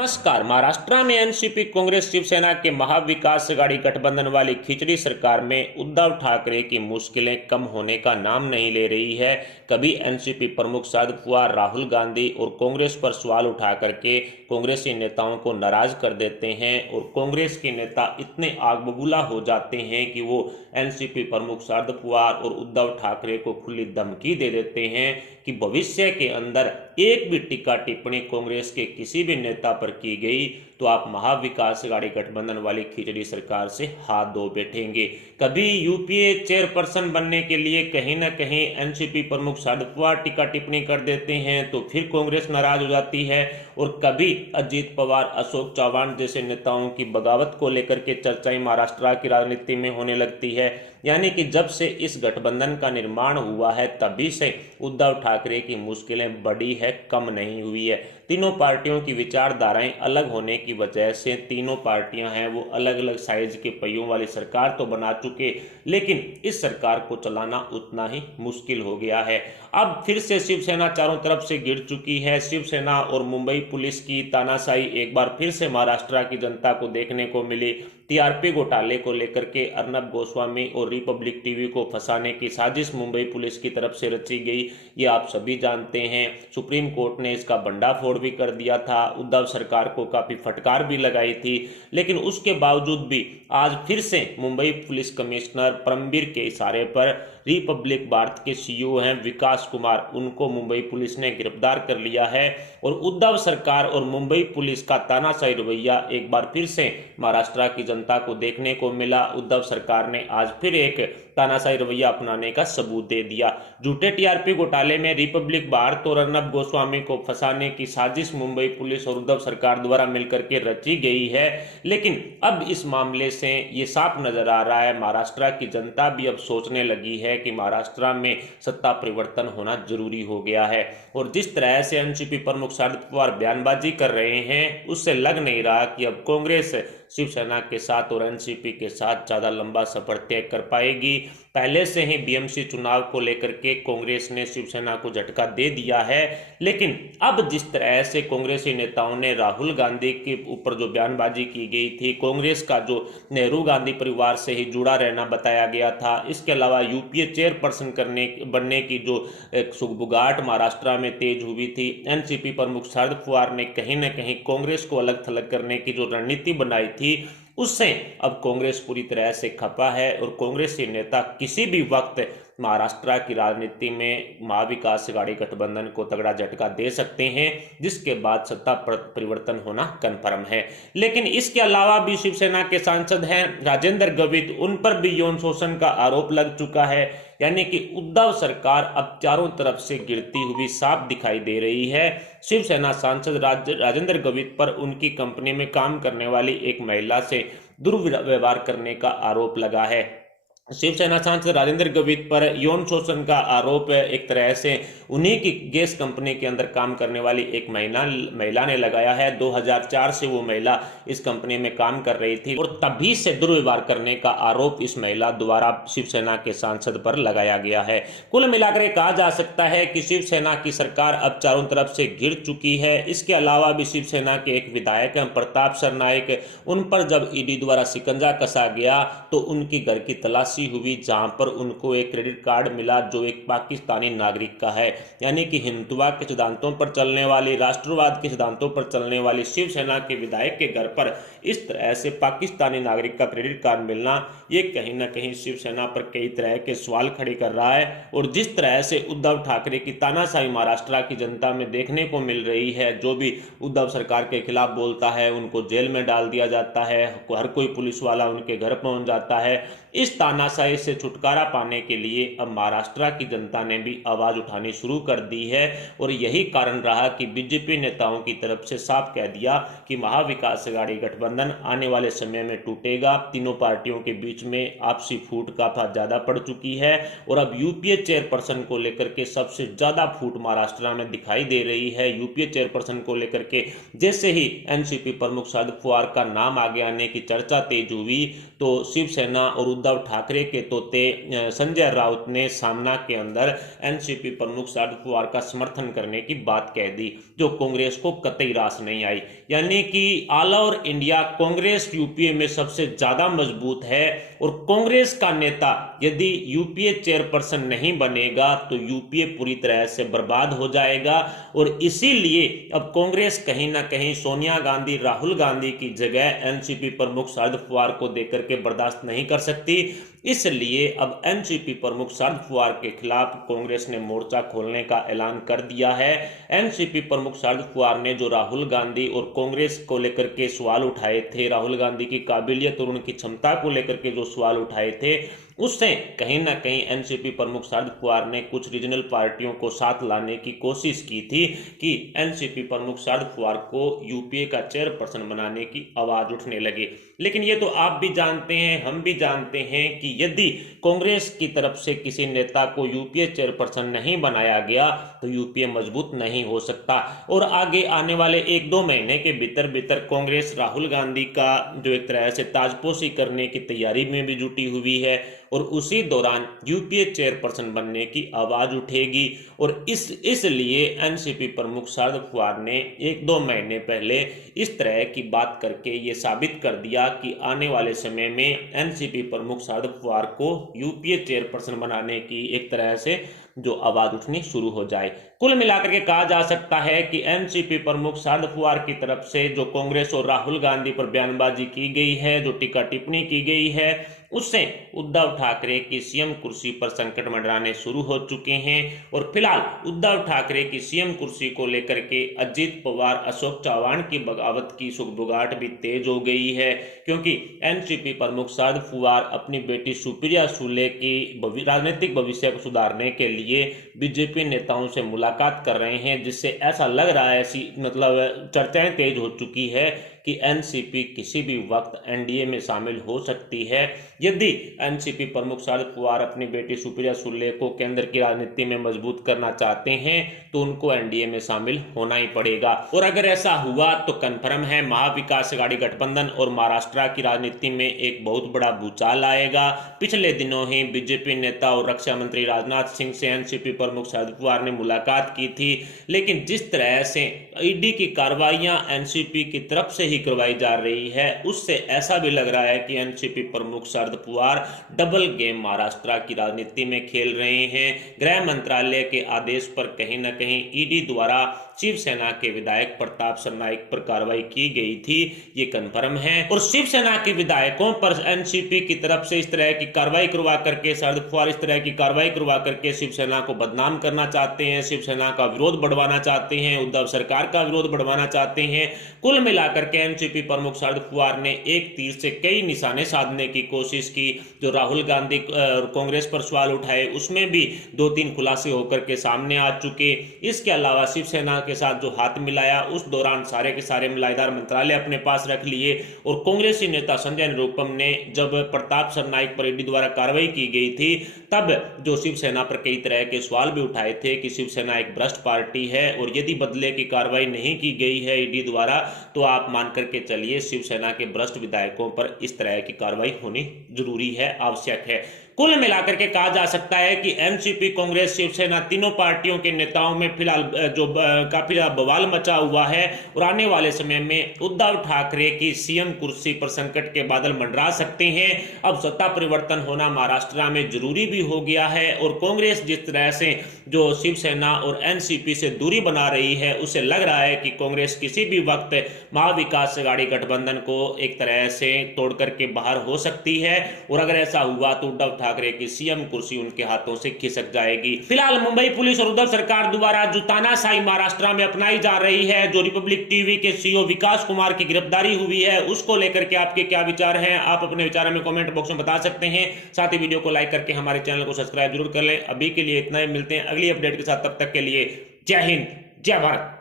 नमस्कार। महाराष्ट्र में एनसीपी कांग्रेस शिवसेना के महाविकास आघाड़ी गठबंधन वाली खिचड़ी सरकार में उद्धव ठाकरे की मुश्किलें कम होने का नाम नहीं ले रही है। कभी एनसीपी प्रमुख शरद पवार, राहुल गांधी और कांग्रेस पर सवाल उठा करके कांग्रेसी नेताओं को नाराज कर देते हैं और कांग्रेस के नेता इतने आग बबूला हो जाते हैं कि वो एनसीपी प्रमुख शरद पवार और उद्धव ठाकरे को खुली धमकी दे देते हैं कि भविष्य के अंदर एक भी टीका टिप्पणी कांग्रेस के किसी भी नेता पर की गई तो आप महाविकास आघाड़ी गठबंधन वाली खिचड़ी सरकार से हाथ धो बैठेंगे। कभी यूपीए चेयरपर्सन बनने के लिए कहीं ना कहीं एनसीपी प्रमुख शरद पवार टीका टिप्पणी कर देते हैं तो फिर कांग्रेस नाराज हो जाती है और कभी अजीत पवार, अशोक चौहान जैसे नेताओं की बगावत को लेकर के चर्चाएं महाराष्ट्र की राजनीति में होने लगती है। यानी कि जब से इस गठबंधन का निर्माण हुआ है तभी से उद्धव ठाकरे की मुश्किलें बढ़ी है, कम नहीं हुई है। तीनों पार्टियों की विचारधाराएं अलग होने की वजह से तीनों पार्टियां हैं वो अलग अलग साइज के पहियों वाली सरकार तो बना चुके, लेकिन इस सरकार को चलाना उतना ही मुश्किल हो गया है। अब फिर से शिवसेना चारों तरफ से गिर चुकी है। शिवसेना और मुंबई पुलिस की तानाशाही एक बार फिर से महाराष्ट्र की जनता को देखने को मिली। टीआरपी घोटाले को लेकर के अर्नब गोस्वामी और रिपब्लिक टीवी को फंसाने की साजिश मुंबई पुलिस की तरफ से रची गई, ये आप सभी जानते हैं। सुप्रीम कोर्ट ने इसका भंडाफोड़ भी कर दिया था, उद्धव सरकार को काफी फटकार भी लगाई थी, लेकिन उसके बावजूद भी आज फिर से मुंबई पुलिस कमिश्नर परमबीर के इशारे पर रिपब्लिक भारत के सीईओ हैं विकास कुमार, उनको मुंबई पुलिस ने गिरफ्तार कर लिया है। और उद्धव सरकार और मुंबई पुलिस का तानाशाही रवैया एक बार फिर से महाराष्ट्र की जनता को देखने को मिला। उद्धव सरकार ने आज फिर एक तानाशाही रवैया अपनाने का सबूत दे दिया। झूठे टीआरपी घोटाले में रिपब्लिक भारत और अर्नब गोस्वामी को फंसाने की साजिश मुंबई पुलिस और उद्धव सरकार द्वारा मिलकर के रची गई है, लेकिन अब इस मामले से ये साफ नजर आ रहा है महाराष्ट्र की जनता भी अब सोचने लगी है कि महाराष्ट्र में सत्ता परिवर्तन होना जरूरी हो गया है। और जिस तरह से एनसीपी प्रमुख शरद पवार बयानबाजी कर रहे हैं उससे लग नहीं रहा कि अब कांग्रेस शिवसेना के साथ और एनसीपी के साथ ज्यादा लंबा सफर तय कर पाएगी। पहले से ही बीएमसी चुनाव को लेकर के कांग्रेस ने शिवसेना को झटका दे दिया है, लेकिन अब जिस तरह से कांग्रेसी नेताओं ने राहुल गांधी के ऊपर जो बयानबाजी की गई थी, कांग्रेस का जो नेहरू गांधी परिवार से ही जुड़ा रहना बताया गया था, इसके अलावा यूपीए चेयरपर्सन बनने की जो एक सुगबुगाहट महाराष्ट्र में तेज हुई थी, एनसीपी प्रमुख शरद पवार ने कहीं ना कहीं कांग्रेस को अलग थलग करने की जो रणनीति बनाई थी उससे अब कांग्रेस पूरी तरह से खपा है और कांग्रेसी नेता किसी भी वक्त महाराष्ट्र की राजनीति में महाविकास आघाड़ी गठबंधन को तगड़ा झटका दे सकते हैं, जिसके बाद सत्ता परिवर्तन होना कन्फर्म है। लेकिन इसके अलावा भी शिवसेना के सांसद हैं राजेंद्र गवित, उन पर भी यौन शोषण का आरोप लग चुका है। यानी कि उद्धव सरकार अब चारों तरफ से गिरती हुई साफ दिखाई दे रही है। शिवसेना सांसद राजेंद्र गवित पर उनकी कंपनी में काम करने वाली एक महिला से दुर्व्यवहार करने का आरोप लगा है। शिवसेना सांसद राजेंद्र गवित पर यौन शोषण का आरोप एक तरह से उन्हीं की गैस कंपनी के अंदर काम करने वाली एक महिला ने लगाया है। 2004 से वो महिला इस कंपनी में काम कर रही थी और तभी से दुर्व्यवहार करने का आरोप इस महिला द्वारा शिवसेना के सांसद पर लगाया गया है। कुल मिलाकर कहा जा सकता है कि शिवसेना की सरकार अब चारों तरफ से घिर चुकी है। इसके अलावा भी शिवसेना के एक विधायक हैं प्रताप सरनाईक, उन पर जब ईडी द्वारा शिकंजा कसा गया तो उनकी घर की तलाशी हुई, जहां पर उनको एक क्रेडिट कार्ड मिला जो एक पाकिस्तानी नागरिक का है। यानी कि हिंदुत्व के सिद्धांतों पर चलने वाली, राष्ट्रवाद के सिद्धांतों पर चलने वाली शिवसेना के विधायक के घर पर इस तरह से पाकिस्तानी नागरिक का क्रेडिट कार्ड मिलना, ये कहीं ना कहीं शिवसेना पर कई तरह के सवाल खड़े कर रहा है। और जिस तरह से उद्धव ठाकरे की तानाशाही महाराष्ट्र की जनता में देखने को मिल रही है, जो भी उद्धव सरकार के खिलाफ बोलता है उनको जेल में डाल दिया जाता है, हर कोई पुलिस वाला उनके घर पहुंच जाता है। इस तानाशाही से छुटकारा पाने के लिए अब महाराष्ट्र की जनता ने भी आवाज उठानी शुरू कर दी है और यही कारण रहा कि बीजेपी नेताओं की तरफ से साफ कह दिया कि महाविकास आघाड़ी गठबंधन आने वाले समय में टूटेगा। तीनों पार्टियों के बीच में आपसी फूट काफी ज्यादा पड़ चुकी है और अब यूपीए चेयरपर्सन को लेकर के सबसे ज्यादा फूट महाराष्ट्र में दिखाई दे रही है। यूपीए चेयरपर्सन को लेकर के जैसे ही एनसीपी प्रमुख शरद पवार का नाम आगे आने की चर्चा तेज हुई तो शिवसेना और उद्धव ठाकरे के तोते संजय राउत ने सामना के अंदर एनसीपी प्रमुख शरद पवार का समर्थन करने की बात कह दी, जो कांग्रेस को कतई रास नहीं आई। यानी कि all over India Congress UPA में सबसे ज्यादा मजबूत है और कांग्रेस का नेता यदि यूपीए चेयरपर्सन नहीं बनेगा तो यूपीए पूरी तरह से बर्बाद हो जाएगा। और इसीलिए अब कांग्रेस कहीं ना कहीं सोनिया गांधी, राहुल गांधी की जगह एनसीपी प्रमुख शरद पवार को देकर के बर्दाश्त नहीं कर सकती। इसलिए अब एनसीपी प्रमुख शरद पवार के खिलाफ कांग्रेस ने मोर्चा खोलने का ऐलान कर दिया है। एनसीपी प्रमुख शरद पवार ने जो राहुल गांधी और कांग्रेस को लेकर के सवाल उठाए थे, राहुल गांधी की काबिलियत और उनकी क्षमता को लेकर के जो सवाल उठाए थे, उससे कहीं ना कहीं एनसीपी प्रमुख शरद पवार ने कुछ रीजनल पार्टियों को साथ लाने की कोशिश की थी कि एनसीपी प्रमुख शरद पवार को यूपीए का चेयरपर्सन बनाने की आवाज उठने लगी। लेकिन ये तो आप भी जानते हैं, हम भी जानते हैं कि यदि कांग्रेस की तरफ से किसी नेता को यूपीए चेयरपर्सन नहीं बनाया गया तो यूपीए मजबूत नहीं हो सकता। और आगे आने वाले 1-2 महीने के भीतर भीतर कांग्रेस राहुल गांधी का जो एक तरह से ताजपोशी करने की तैयारी में भी जुटी हुई है और उसी दौरान यूपीए चेयरपर्सन बनने की आवाज उठेगी। और इसलिए एनसीपी प्रमुख शरद पवार ने 1-2 महीने पहले इस तरह की बात करके ये साबित कर दिया कि आने वाले समय में एनसीपी प्रमुख शरद पवार को यूपीए चेयरपर्सन बनाने की एक तरह से जो आवाज उठनी शुरू हो जाए। कुल मिलाकर के कहा जा सकता है कि एनसीपी प्रमुख शरद पवार की तरफ से जो कांग्रेस और राहुल गांधी पर बयानबाजी की गई है, जो टीका टिप्पणी की गई है, उससे उद्धव ठाकरे की सीएम कुर्सी पर संकट मंडराने शुरू हो चुके हैं। और फिलहाल उद्धव ठाकरे की सीएम कुर्सी को लेकर के अजित पवार, अशोक चव्हाण की बगावत की सुगबुगाहट भी तेज हो गई है, क्योंकि एनसीपी प्रमुख शरद पवार अपनी बेटी सुप्रिया सुले की राजनीतिक भविष्य को सुधारने के लिए बीजेपी नेताओं से मुलाकात कर रहे हैं, जिससे ऐसा लग रहा है, मतलब चर्चाएं तेज हो चुकी है कि एनसीपी किसी भी वक्त एनडीए में शामिल हो सकती है। यदि एनसीपी प्रमुख शरद पवार अपनी बेटी सुप्रिया सुले को केंद्र की राजनीति में मजबूत करना चाहते हैं तो उनको एनडीए में शामिल होना ही पड़ेगा। और अगर ऐसा हुआ तो कन्फर्म है महाविकास अघाड़ी गठबंधन और महाराष्ट्र की राजनीति में एक बहुत बड़ा भूचाल आएगा। पिछले दिनों ही बीजेपी नेता और रक्षा मंत्री राजनाथ सिंह से एनसीपी प्रमुख शरद पवार ने मुलाकात की थी, लेकिन जिस तरह से ईडी की कार्रवाइयां एनसीपी की तरफ से ही करवाई जा रही है, उससे ऐसा भी लग रहा है कि एनसीपी प्रमुख शरद पवार डबल गेम महाराष्ट्र की राजनीति में खेल रहे हैं। गृह मंत्रालय के आदेश पर कहीं ना कहीं ईडी द्वारा शिवसेना के विधायक प्रताप सरनाईक पर कार्रवाई की गई थी, ये कन्फर्म है। और शिवसेना के विधायकों पर एनसीपी की तरफ से इस तरह की कार्रवाई करवा करके, शरद पवार इस तरह की कार्रवाई करवा करके शिवसेना को बदनाम करना चाहते हैं, शिवसेना का विरोध बढ़वाना चाहते हैं, उद्धव सरकार का विरोध बढ़वाना चाहते हैं। कुल मिलाकर के एनसीपी प्रमुख शरद पवार ने एक तीर से कई निशाने साधने की कोशिश की। जो राहुल गांधी कांग्रेस पर सवाल उठाए उसमें भी 2-3 खुलासे होकर के सामने आ चुके। इसके अलावा शिवसेना के साथ जो हाथ मिलाया, उस दौरान सारे के सारे मिलाईदार मंत्रालय अपने पास रख लिए। और कांग्रेसी नेता संजय निरुपम ने जब प्रताप सरनाईक पर ईडी द्वारा कार्रवाई की गई थी, तब जो शिवसेना पर कई तरह के सवाल भी उठाए थे कि शिवसेना एक भ्रष्ट पार्टी है और यदि बदले की कार्रवाई नहीं की गई है ईडी द्वारा तो आप मान करके चलिए शिवसेना के भ्रष्ट विधायकों पर इस तरह की कार्रवाई होनी जरूरी है, आवश्यक है। कुल मिलाकर के कहा जा सकता है कि एनसीपी, कांग्रेस, शिवसेना तीनों पार्टियों के नेताओं में फिलहाल जो काफी बवाल मचा हुआ है और आने वाले समय में उद्धव ठाकरे की सीएम कुर्सी पर संकट के बादल मंडरा सकते हैं। अब सत्ता परिवर्तन होना महाराष्ट्र में जरूरी भी हो गया है और कांग्रेस जिस तरह से जो शिवसेना और एनसीपी से दूरी बना रही है, उसे लग रहा है कि कांग्रेस किसी भी वक्त महाविकास अघाड़ी गठबंधन को एक तरह से तोड़ करके बाहर हो सकती है। और अगर ऐसा हुआ तो उद्धव ठाकरे की सीएम कुर्सी उनके हाथों से खिसक जाएगी। फिलहाल मुंबई पुलिस और उद्धव सरकार द्वारा जो तानाशाही महाराष्ट्र में अपनाई जा रही है, जो रिपब्लिक टीवी के सीईओ विकास कुमार की गिरफ्तारी हुई है, उसको लेकर के आपके क्या विचार हैं? आप अपने विचार में कमेंट बॉक्स में बता सकते हैं। साथ ही वीडियो को लाइक करके हमारे चैनल को सब्सक्राइब जरूर कर लें। अभी के लिए इतना ही, मिलते हैं अगली अपडेट के साथ, तब तक के लिए जय हिंद, जय भारत।